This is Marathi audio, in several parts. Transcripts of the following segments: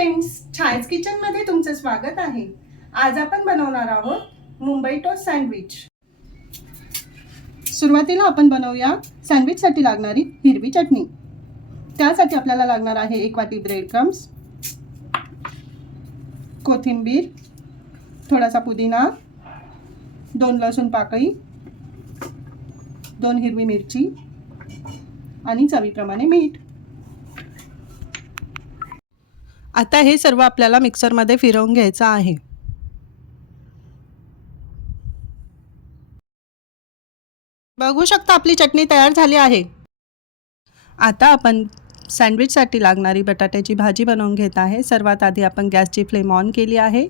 फ्रेंड्स, छायाज किचनमध्ये तुमचं स्वागत आहे। आज आपण बनवणार आहोत मुंबई टोस्ट सँडविच। सुरुवातीला आपण बनवूया सँडविचसाठी लागणारी हिरवी चटणी। त्यासाठी आपल्याला लागणार आहे 1 वाटी ब्रेड क्रम्स, कोथिंबीर, थोडासा पुदिना, 2 लसूण पाकळी, 2 हिरवी मिरची आणि चवीप्रमाणे मीठ। आता हे सर्व आपल्याला मिक्सरमध्ये फिरवून घ्यायचं आहे। बघू शकता आपली चटणी तयार झाली आहे। आता आपण सँडविचसाठी लागणारी बटाट्याची भाजी बनवून घेत आहे। सर्वात आधी आपण गॅसची फ्लेम ऑन केली आहे।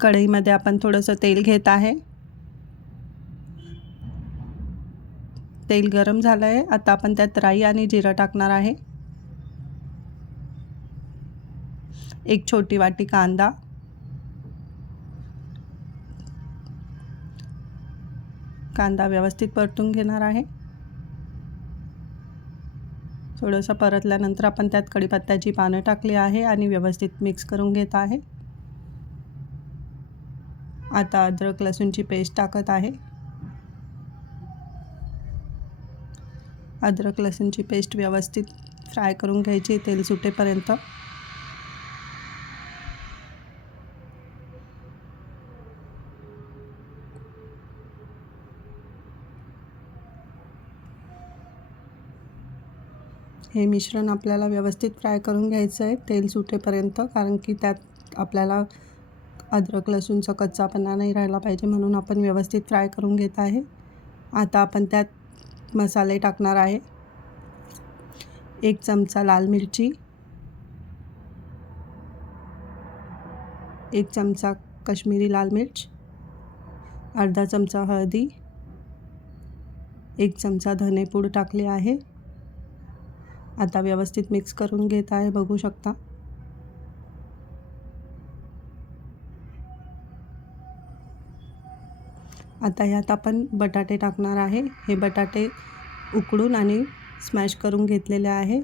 कढईमध्ये आपण थोडंसं तेल घेत आहे। तेल गरम झालं आहे। आता आपण त्यात राई आणि जिरं टाकणार आहे। 1 छोटी वाटी कांदा, कांदा व्यवस्थित परतून घेणार आहे। थोडंसं परतल्यानंतर आपण त्यात कढीपत्त्याची पानं टाकली आहे आणि व्यवस्थित मिक्स करून घेत आहे। आता अद्रक लसूणची पेस्ट टाकत आहे। अद्रक लसूणची पेस्ट व्यवस्थित फ्राय करून घ्यायची तेल सुटेपर्यंत। हे मिश्रण आपल्याला व्यवस्थित फ्राय करून घ्यायचं आहे तेल सुटेपर्यंत, कारण की त्यात आपल्याला अद्रक लसूणचा कच्चापणा नाही राहिला पाहिजे, म्हणून आपण व्यवस्थित फ्राय करून घेत आहे। आता आपण त्यात मसाले टाकणार आहे। 1 चमचा लाल मिरची, 1 चमचा काश्मीरी लाल मिर्च, अर्धा चमचा हळदी, 1 चमचा धनेपूड टाकले आहे। आता व्यवस्थित मिक्स करून घेत आहे, बघू शकता। आता यात आपण बटाटे टाकणार आहे। हे बटाटे उकडून आणि स्मॅश करून घेतलेले आहे।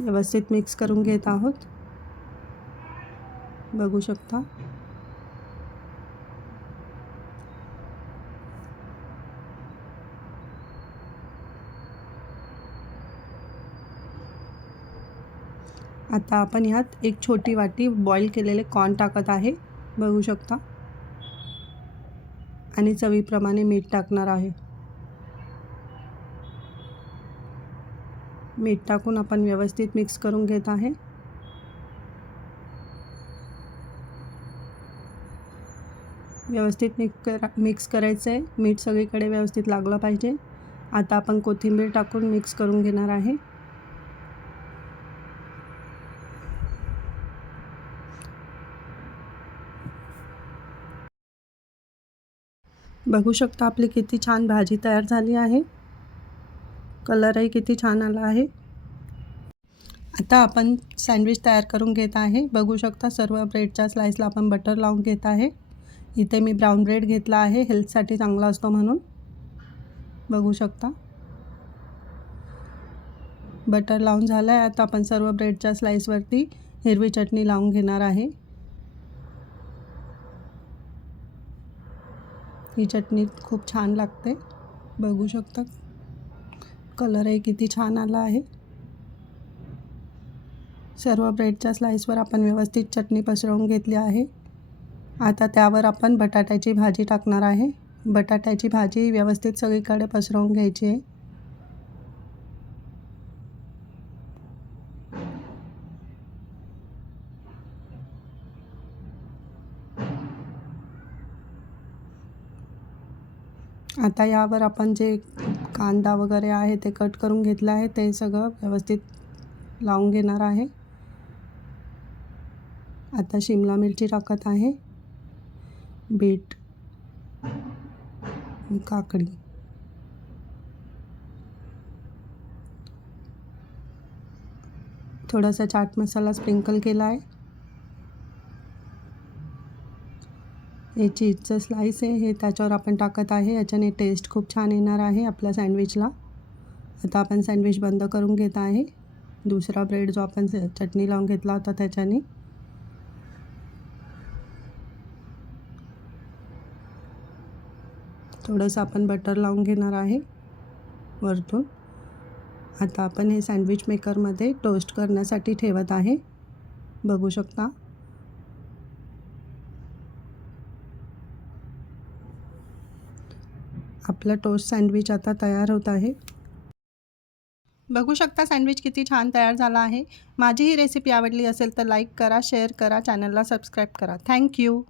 व्यवस्थित मिक्स करून घेत आहोत, बघू शकता। आता आपण यात 1 छोटी वाटी बॉईल केलेले कॉर्न टाकत आहे, बघू शकता, आणि चवीप्रमाणे मीठ टाकणार आहे। मीठ टाकून आपण व्यवस्थित मिक्स करून घेत आहे। व्यवस्थित मिक्स करायचं आहे, मीठ सगळीकडे व्यवस्थित लागलं पाहिजे। आता आपण कोथिंबीर टाकून मिक्स करून घेणार आहे। बघू शकता आपली किती छान भाजी तयार झाली आहे। कलरही किती छान आला आहे। आता आपण सँडविच तयार करून घेत आहे। बघू शकता सर्व ब्रेडच्या स्लाइसला आपण बटर लावून घेत आहे। इथे मी ब्राउन ब्रेड घेतला आहे, हेल्थसाठी चांगला असतो म्हणून, बघू शकता। बटर लावून झालं आहे। आता आपण सर्व ब्रेडच्या स्लाइसवरती हिरवी चटणी लावून घेणार आहे। ही चटणी खूप छान लागते, बघू शकता। कलरही किती छान आला आहे। सर्व ब्रेडच्या स्लाइसवर आपण व्यवस्थित चटणी पसरवून घेतली आहे। आता त्यावर आपण बटाट्याची भाजी टाकणार आहे। बटाट्याची भाजी व्यवस्थित सगळीकडे पसरवून घ्यायची आहे। आता यावर आपण जे कांदा वगैरे आहे ते कट करून घेतलं आहे, ते सगळं व्यवस्थित लावून घेणार आहे। आता शिमला मिरची टाकत आहे, बीट, काकडी, थोडासा चाट मसाला स्प्रिंकल केला आहे। हे चीजचं स्लाईस आहे, हे त्याच्यावर आपण टाकत आहे. याच्याने टेस्ट खूप छान येणार आहे आपल्या सँडविचला. आता आपण सँडविच बंद करून घेत आहे. दुसरा ब्रेड जो आपण चटणी लावून घेतला होता त्याच्याने. थोडंसं आपण बटर लावून घेणार आहे वरतून. आता आपण हे सँडविच मेकरमध्ये टोस्ट करण्यासाठी ठेवत आहे. बघू शकता. आपला टोस्ट सँडविच आता तयार होत आहे. बघू शकता सँडविच किती छान तयार झाला आहे. माझी ही रेसिपी आवडली असेल तर लाईक करा, शेअर करा, चॅनलला सबस्क्राईब करा. थँक्यू.